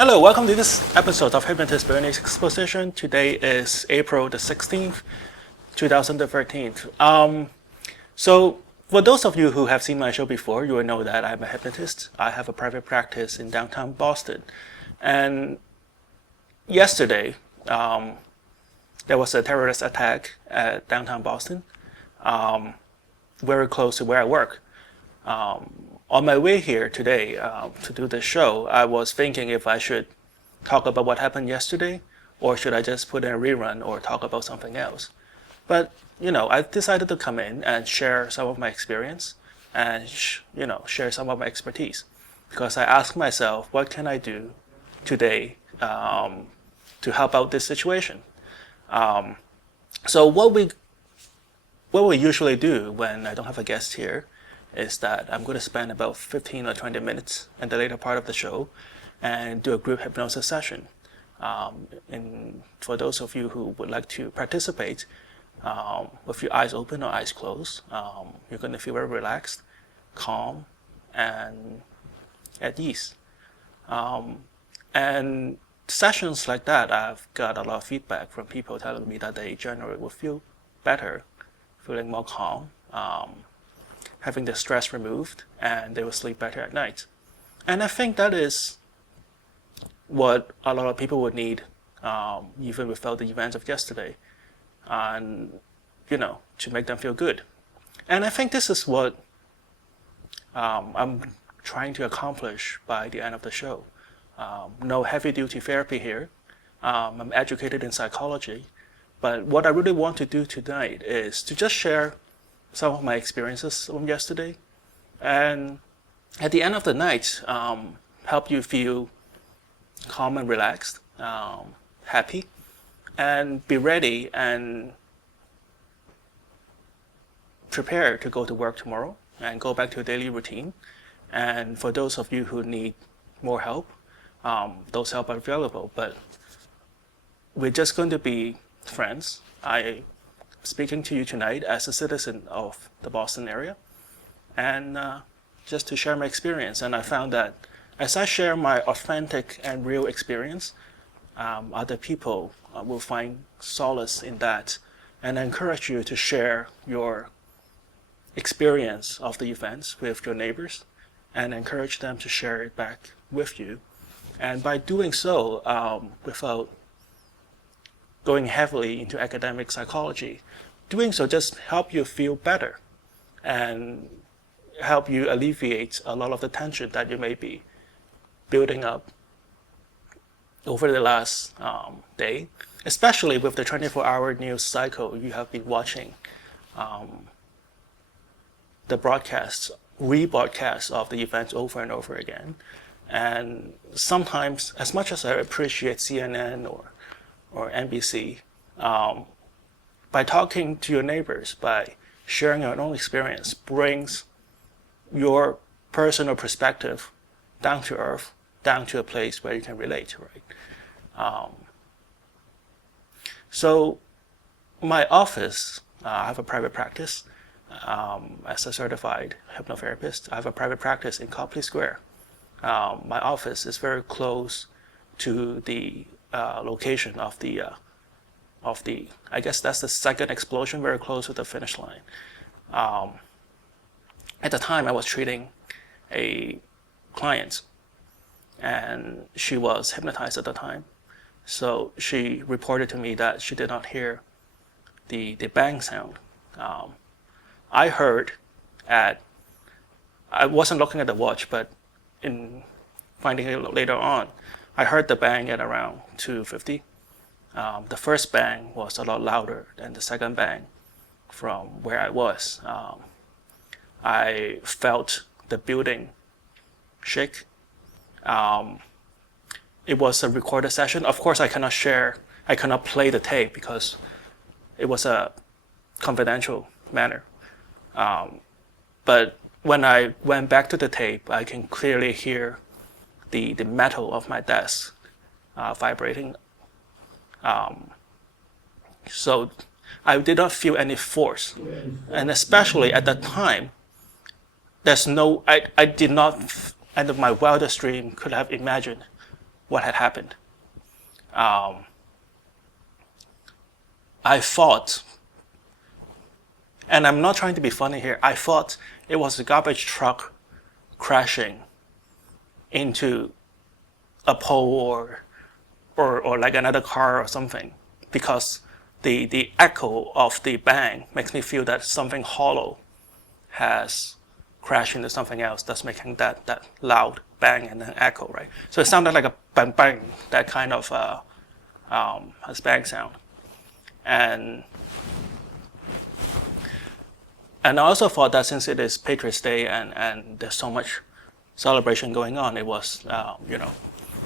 Hello, welcome to this episode of Hypnotist Bernie Exposition. Today is April the 16th, 2013. So for those of you who have seen my show before, you will know that I'm a hypnotist. I have a private practice in downtown Boston. And yesterday, there was a terrorist attack at downtown Boston, very close to where I work. On my way here today to do this show, I was thinking if I should talk about what happened yesterday, or should I just put in a rerun or talk about something else. But, I decided to come in and share some of my experience and, share some of my expertise. Because I asked myself, what can I do today to help out this situation? So what we usually do when I don't have a guest here is that I'm going to spend about 15 or 20 minutes in the later part of the show and do a group hypnosis session. And for those of you who would like to participate, with your eyes open or eyes closed, you're going to feel very relaxed, calm, and at ease. And sessions like that, I've got a lot of feedback from people telling me that they generally will feel better, feeling more calm, having the stress removed, and they will sleep better at night. And I think that is what a lot of people would need, even without the events of yesterday, and to make them feel good. And I think this is what I'm trying to accomplish by the end of the show. No heavy-duty therapy here. I'm educated in psychology, but what I really want to do tonight is to just share some of my experiences from yesterday, and at the end of the night, help you feel calm and relaxed, happy, and be ready and prepared to go to work tomorrow and go back to your daily routine. And for those of you who need more help, those help are available, but we're just going to be friends. I'm speaking to you tonight as a citizen of the Boston area, and just to share my experience. And I found that as I share my authentic and real experience, other people will find solace in that, and I encourage you to share your experience of the events with your neighbors and encourage them to share it back with you. And by doing so, without going heavily into academic psychology, doing so just help you feel better and help you alleviate a lot of the tension that you may be building up over the last day, especially with the 24-hour news cycle you have been watching, the rebroadcasts of the events over and over again. And sometimes, as much as I appreciate CNN or NBC, by talking to your neighbors, by sharing your own experience, brings your personal perspective down to earth, down to a place where you can relate, right? So my office, I have a private practice as a certified hypnotherapist. I have a private practice in Copley Square. My office is very close to the location of the, I guess that's the second explosion, very close to the finish line. At the time, I was treating a client, and she was hypnotized at the time. So she reported to me that she did not hear the bang sound. I heard I wasn't looking at the watch, but in finding it later on, I heard the bang at around 2:50. The first bang was a lot louder than the second bang from where I was. I felt the building shake. It was a recorded session. Of course, I cannot play the tape because it was a confidential manner. But when I went back to the tape, I can clearly hear the metal of my desk vibrating. So I did not feel any force. And especially at that time, I did not, out of my wildest dream, could have imagined what had happened. I thought, and I'm not trying to be funny here, I thought it was a garbage truck crashing into a pole or like another car or something, because the echo of the bang makes me feel that something hollow has crashed into something else that's making that loud bang and then echo, right? So it sounded like a bang bang, that kind of has bang sound. And I also thought that since it is Patriots Day and there's so much celebration going on, it was,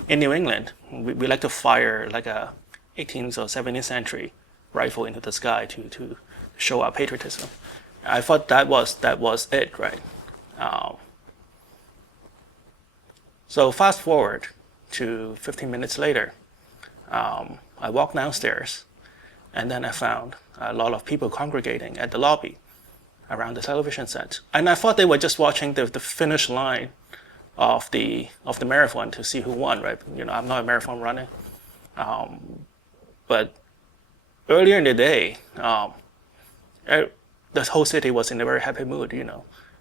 in New England, we like to fire like a 18th or 17th century rifle into the sky to show our patriotism. I thought that was it, right? So fast forward to 15 minutes later, I walked downstairs, and then I found a lot of people congregating at the lobby around the television set. And I thought they were just watching the finish line of the marathon to see who won, right? I'm not a marathon runner. But earlier in the day, the whole city was in a very happy mood,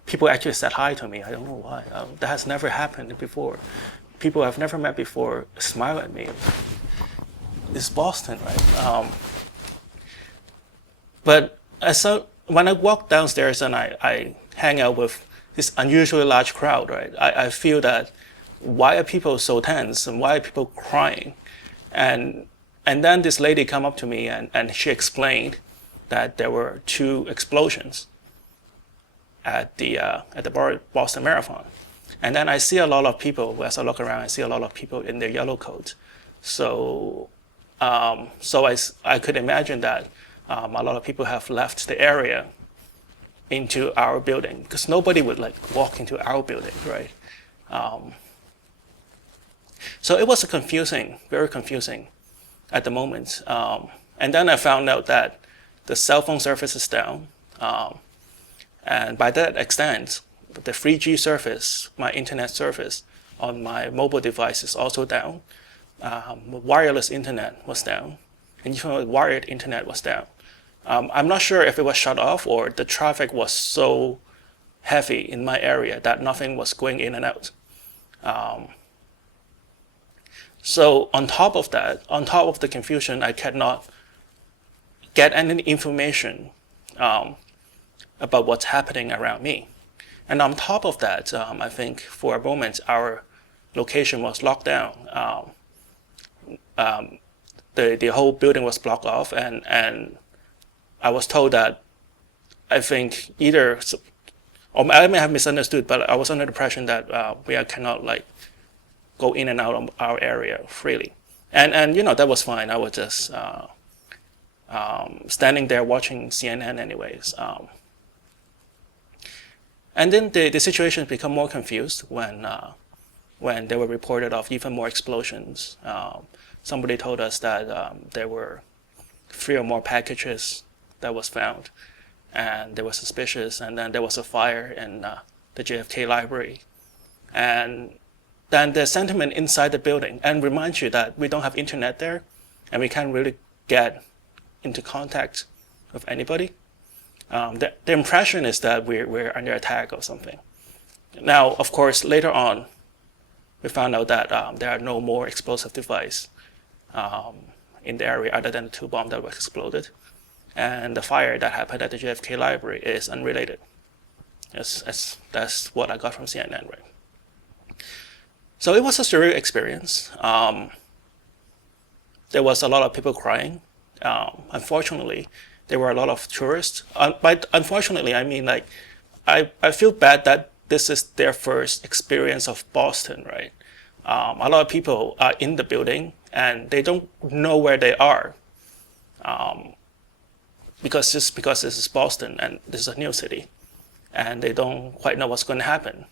People actually said hi to me. I don't know why. That has never happened before. People I've never met before smile at me. It's Boston, right? But when I walk downstairs and I hang out with this unusually large crowd, right? I feel that why are people so tense and why are people crying? And then this lady come up to me and she explained that there were 2 explosions at the Boston Marathon. And then I see a lot of people, as I look around, I see a lot of people in their yellow coats. So I could imagine that a lot of people have left the area into our building, because nobody would walk into our building, right? So it was very confusing at the moment. And then I found out that the cell phone service is down. And by that extent, the 3G service, my internet service on my mobile device is also down. Wireless internet was down, and even wired internet was down. I'm not sure if it was shut off or the traffic was so heavy in my area that nothing was going in and out. So on top of the confusion, I cannot get any information about what's happening around me. And on top of that, I think for a moment our location was locked down. The whole building was blocked off, and I was told that, I think or I may have misunderstood, but I was under the impression that we cannot go in and out of our area freely. And that was fine. I was just standing there watching CNN anyways. And then the situation became more confused when they were reported of even more explosions. Somebody told us that there were 3 or more packages that was found, and they were suspicious. And then there was a fire in the JFK library, and then the sentiment inside the building, and remind you that we don't have internet there, and we can't really get into contact with anybody. The impression is that we're under attack or something. Now, of course, later on, we found out that there are no more explosive devices in the area other than the 2 bombs that were exploded. And the fire that happened at the JFK library is unrelated. That's what I got from CNN, right? So it was a surreal experience. There was a lot of people crying. Unfortunately, there were a lot of tourists. By unfortunately, I mean I feel bad that this is their first experience of Boston, right? A lot of people are in the building and they don't know where they are. Because this is Boston and this is a new city, and they don't quite know what's going to happen,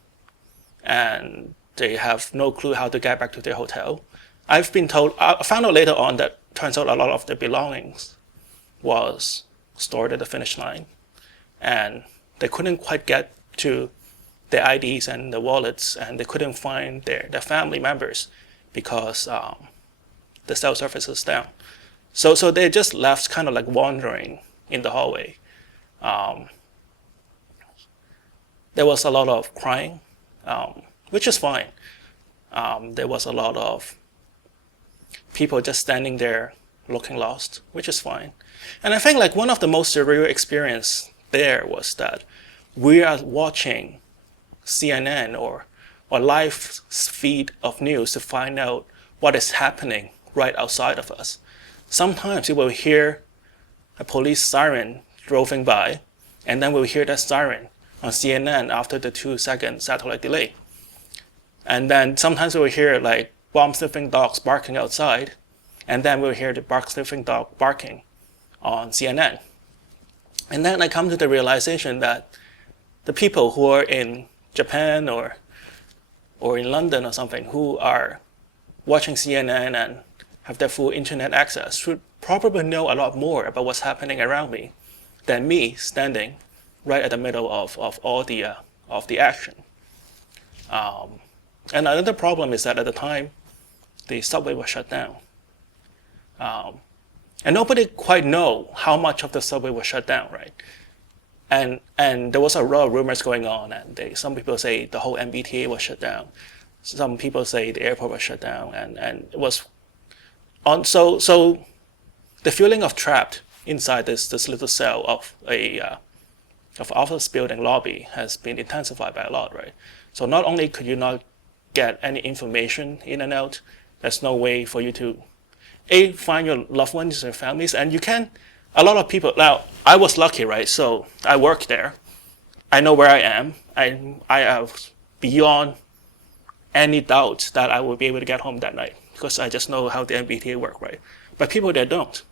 and they have no clue how to get back to their hotel. I've been told, I found out later on that turns out a lot of their belongings was stored at the finish line, and they couldn't quite get to their IDs and the wallets, and they couldn't find their family members because the cell surface is down. So they just left kind of like wandering in the hallway. There was a lot of crying, which is fine. There was a lot of people just standing there looking lost, which is fine. And I think like one of the most surreal experience there was that we are watching CNN or live feed of news to find out what is happening right outside of us. Sometimes you will hear a police siren driving by, and then we'll hear that siren on CNN after the 2-second satellite delay. And then sometimes we'll hear like bomb-sniffing dogs barking outside, and then we'll hear the sniffing dog barking on CNN. And then I come to the realization that the people who are in Japan or in London or something who are watching CNN and have their full internet access should probably know a lot more about what's happening around me than me standing right at the middle of all the action. And another problem is that at the time, the subway was shut down. And nobody quite know how much of the subway was shut down, right? And there was a lot of rumors going on, and some people say the whole MBTA was shut down. Some people say the airport was shut down, and it was on. So the feeling of trapped inside this little cell of office building lobby has been intensified by a lot, right? So not only could you not get any information in and out, there's no way for you to find your loved ones and families, and you can. A lot of people. Now, I was lucky, right? So I work there. I know where I am. I have beyond any doubt that I will be able to get home that night because I just know how the MBTA work, right? But people that don't.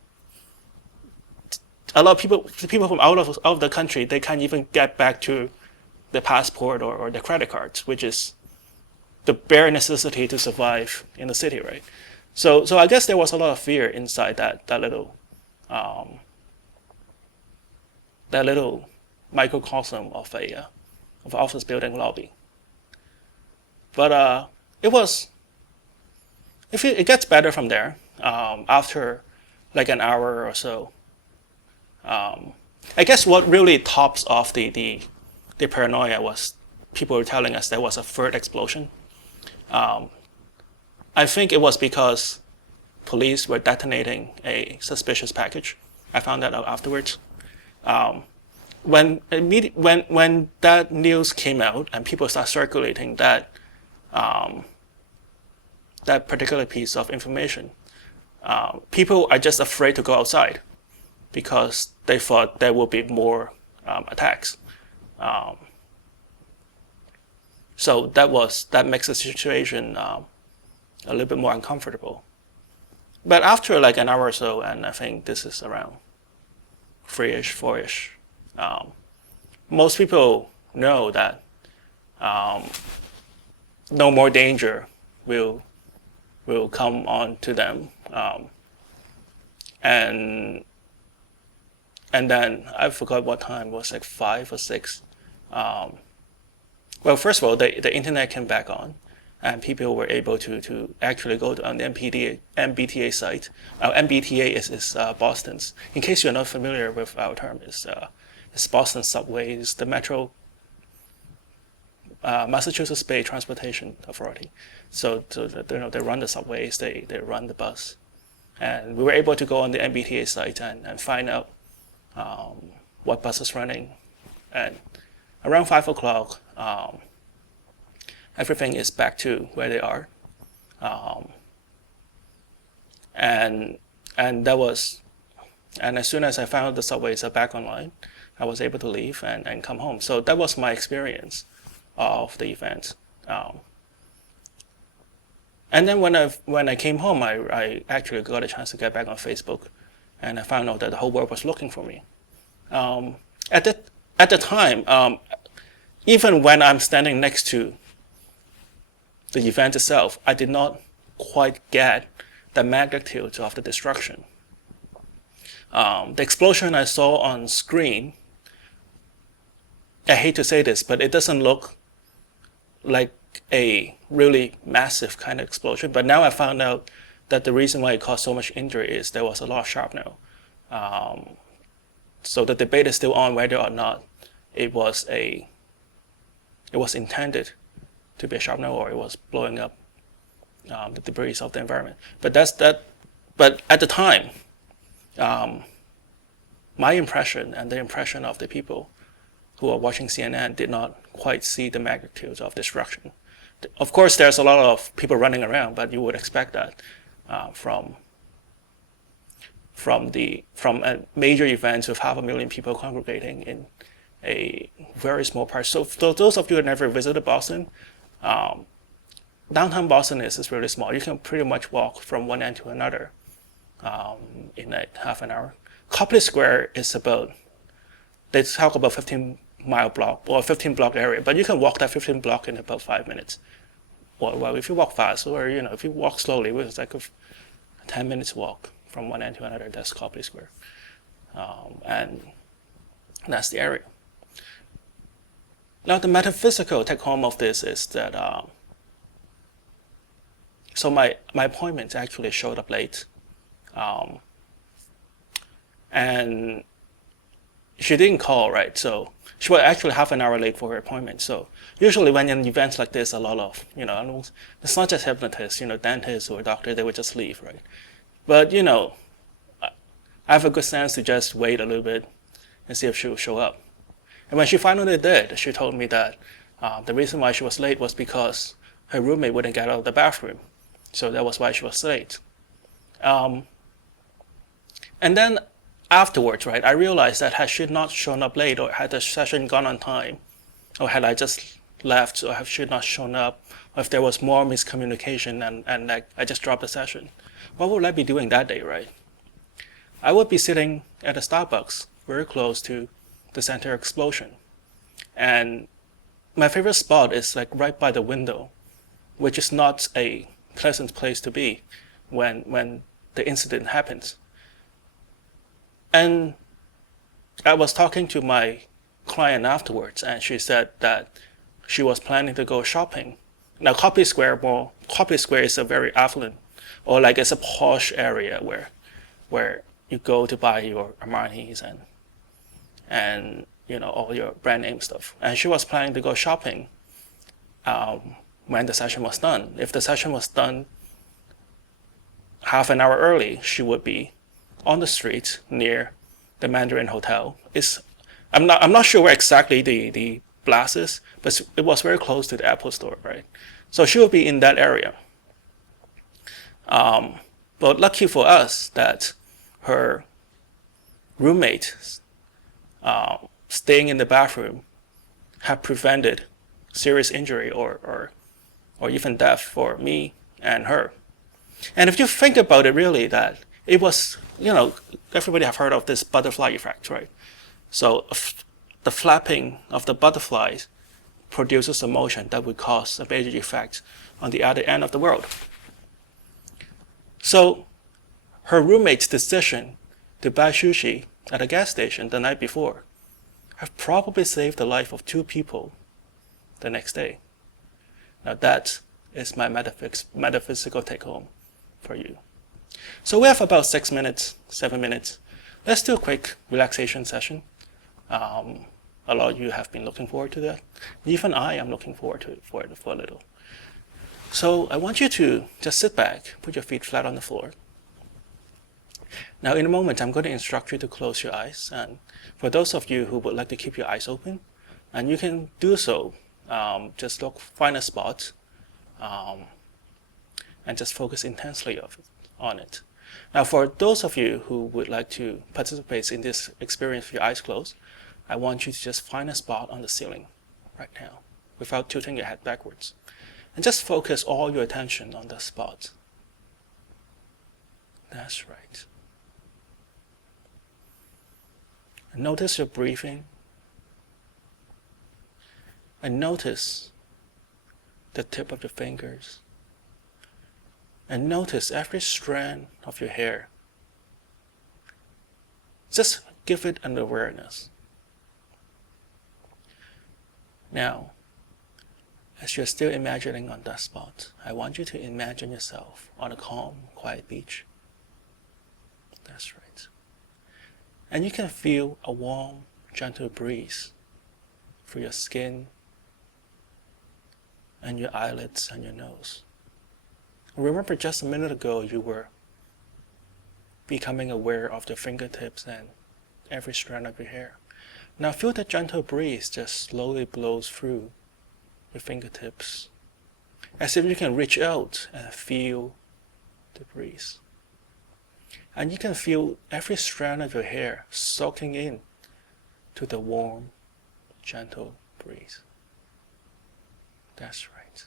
A lot of people from out of the country, they can't even get back to the passport or the credit cards, which is the bare necessity to survive in the city, right? So I guess there was a lot of fear inside that little microcosm of an office building lobby. But it gets better from there. After like an hour or so. I guess what really tops off the paranoia was people were telling us there was a third explosion. I think it was because police were detonating a suspicious package. I found that out afterwards. When that news came out and people started circulating that particular piece of information, people are just afraid to go outside because they thought there would be more attacks. So that makes the situation a little bit more uncomfortable. But after like an hour or so, and I think this is around 3-ish, 4-ish, most people know that no more danger will come on to them, and then I forgot what time it was, like 5 or 6. Well, first of all, the internet came back on, and people were able to actually go on the MBTA site. MBTA is Boston's. In case you're not familiar with our term, it's Boston Subway, it's the Metro Massachusetts Bay Transportation Authority. So they run the subways, they run the bus, and we were able to go on the MBTA site and find out what bus is running, and around 5 o'clock. Everything is back to where they are, and as soon as I found the subways are back online, I was able to leave and come home. So that was my experience of the event. And then when I came home, I actually got a chance to get back on Facebook, and I found out that the whole world was looking for me. At the time, even when I'm standing next to the event itself, I did not quite get the magnitude of the destruction. The explosion I saw on screen, I hate to say this, but it doesn't look like a really massive kind of explosion. But now I found out that the reason why it caused so much injury is there was a lot of shrapnel. So the debate is still on whether or not it was intended to be a shrapnel or it was blowing up the debris of the environment. But that's that. But at the time, my impression and the impression of the people who are watching CNN did not quite see the magnitude of destruction. Of course, there's a lot of people running around, but you would expect that from a major event with 500,000 people congregating in a very small part. So those of you who never visited Boston, downtown Boston is really small. You can pretty much walk from one end to another in like half an hour. Copley Square is about, they talk about 15-mile block or 15-block area, but you can walk that 15 block in about 5 minutes. Well, if you walk fast, or if you walk slowly, it's like a 10 minutes walk from one end to another. That's Copley Square, and that's the area. Now, the metaphysical take home of this is that so my appointment actually showed up late, and she didn't call, right? So she was actually half an hour late for her appointment. So usually when in events like this, a lot of, it's not just hypnotists, dentists or doctor, they would just leave, right? But, I have a good sense to just wait a little bit and see if she will show up. And when she finally did, she told me that the reason why she was late was because her roommate wouldn't get out of the bathroom. So that was why she was late. And then afterwards, right, I realized that had she not shown up late, or had the session gone on time, or had I just left, or had she not shown up, or if there was more miscommunication and like I just dropped the session, what would I be doing that day, right? I would be sitting at a Starbucks very close to the center explosion. And my favorite spot is like right by the window, which is not a pleasant place to be when the incident happens. And I was talking to my client afterwards, and she said that she was planning to go shopping. Now, Copley Square is a very affluent, or like it's a posh area where you go to buy your Armani's and all your brand name stuff. And she was planning to go shopping when the session was done. If the session was done half an hour early, she would be on the street near the Mandarin Hotel. I'm not sure where exactly the blast is, but it was very close to the Apple Store, right? So she would be in that area. But lucky for us that her roommate staying in the bathroom had prevented serious injury or even death for me and her. And if you think about it, really, that it was, everybody have heard of this butterfly effect, right? So the flapping of the butterflies produces a motion that would cause a major effect on the other end of the world. So her roommate's decision to buy sushi at a gas station the night before have probably saved the life of 2 people the next day. Now that is my metaphysical take home for you. So we have about 6 minutes, 7 minutes. Let's do a quick relaxation session. A lot of you have been looking forward to that. Even I am looking forward to it for a little. So I want you to just sit back, put your feet flat on the floor. Now in a moment, I'm going to instruct you to close your eyes. And for those of you who would like to keep your eyes open, and you can do so, just find a spot and just focus intensely on it. Now for those of you who would like to participate in this experience with your eyes closed, I want you to just find a spot on the ceiling right now without tilting your head backwards. And just focus all your attention on that spot. That's right. And notice your breathing. And notice the tip of your fingers. And notice every strand of your hair. Just give it an awareness. Now, As you're still imagining on that spot, I want you to imagine yourself on a calm, quiet beach. That's right. And you can feel a warm, gentle breeze through your skin and your eyelids and your nose. Remember, just a minute ago you were becoming aware of the fingertips and every strand of your hair. Now feel the gentle breeze just slowly blows through your fingertips, as if you can reach out and feel the breeze. And you can feel every strand of your hair soaking in to the warm, gentle breeze. That's right.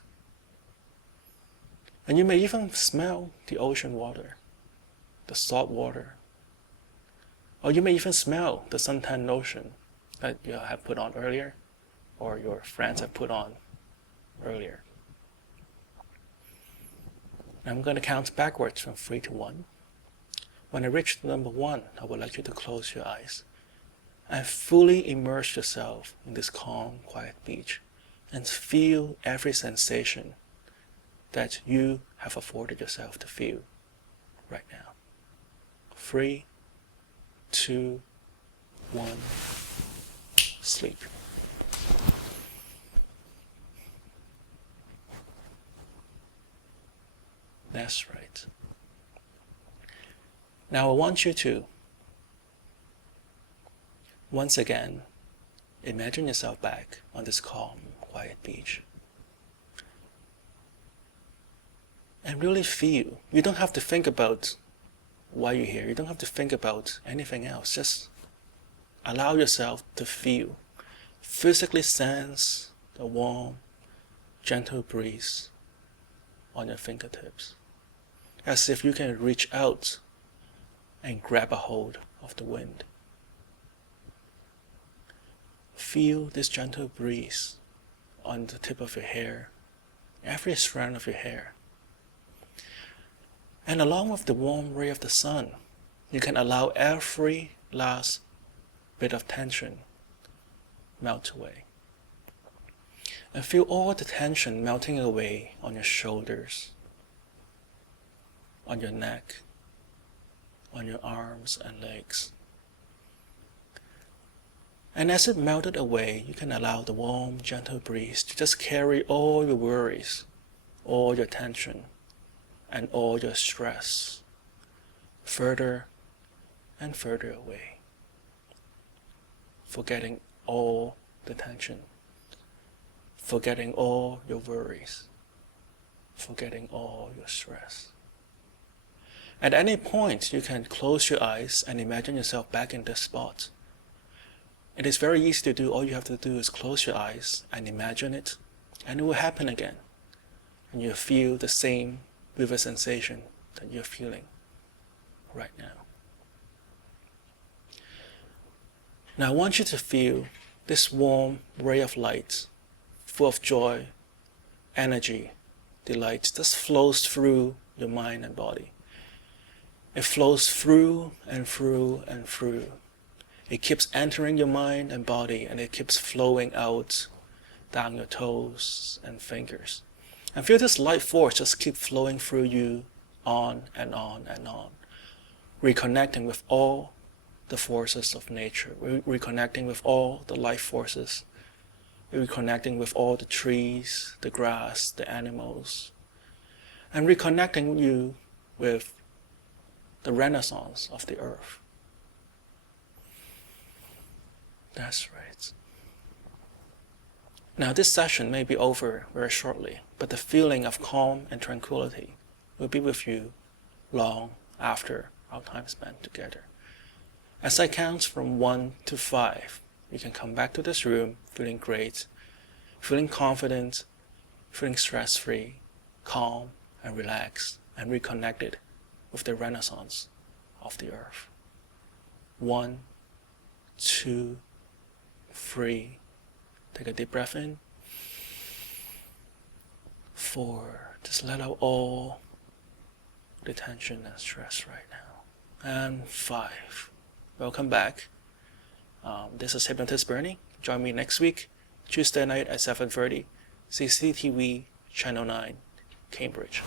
And you may even smell the ocean water, the salt water, or you may even smell the suntan lotion that you have put on earlier, or your friends have put on earlier. I'm going to count backwards from 3 to 1. When I reach number 1, I would like you to close your eyes and fully immerse yourself in this calm, quiet beach and feel every sensation that you have afforded yourself to feel right now. 3, 2, 1, sleep. That's right. Now I want you to, once again, imagine yourself back on this calm, quiet beach. And really feel. You don't have to think about why you're here. You don't have to think about anything else. Just allow yourself to feel. Physically sense the warm, gentle breeze on your fingertips, as if you can reach out and grab a hold of the wind. Feel this gentle breeze on the tip of your hair, every strand of your hair. And along with the warm ray of the sun, you can allow every last bit of tension melt away. And feel all the tension melting away on your shoulders, on your neck, on your arms and legs. And as it melted away, you can allow the warm, gentle breeze to just carry all your worries, all your tension, and all your stress further and further away, forgetting all the tension, forgetting all your worries, forgetting all your stress. At any point, you can close your eyes and imagine yourself back in this spot. It is very easy to do. All you have to do is close your eyes and imagine it, and it will happen again. And you'll feel the same vivid sensation that you're feeling right now. Now I want you to feel this warm ray of light, full of joy, energy, delight, just flows through your mind and body. It flows through and through and through. It keeps entering your mind and body, and it keeps flowing out down your toes and fingers. And feel this light force just keep flowing through you on and on and on, reconnecting with all the forces of nature, reconnecting with all the life forces, reconnecting with all the trees, the grass, the animals, and reconnecting you with the renaissance of the earth. That's right. Now this session may be over very shortly, but the feeling of calm and tranquility will be with you long after our time spent together. As I count from 1 to 5, you can come back to this room feeling great, feeling confident, feeling stress-free, calm and relaxed, and reconnected with the renaissance of the earth. 1, 2, 3. Take a deep breath in. 4. Just let out all the tension and stress right now. And 5. Welcome back. This is Hypnotist Bernie. Join me next week, Tuesday night at 7:30, CCTV Channel 9, Cambridge.